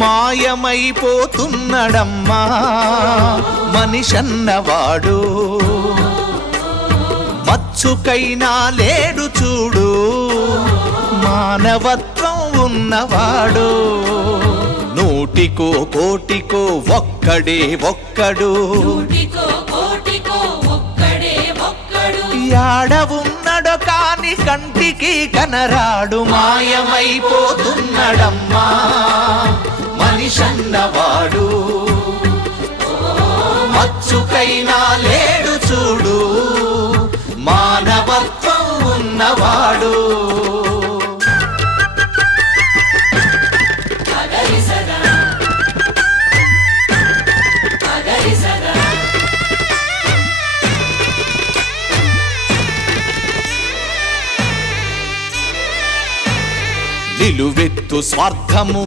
మాయమైపోతున్నడమ్మా మనిషన్నవాడు, మచ్చుకైనా లేడు చూడు మానవత్వం ఉన్నవాడు. నూటికో కోటికో ఒక్కడే ఒక్కడు, యాడ ఉన్నడో కాని కంటికి కనరాడు. మాయమైపోతున్నడమ్మా మనిషన్నవాడు, మచ్చుకైనా లేడు చూడు మానవత్వం ఉన్నవాడు. నిలువెత్తు స్వార్థము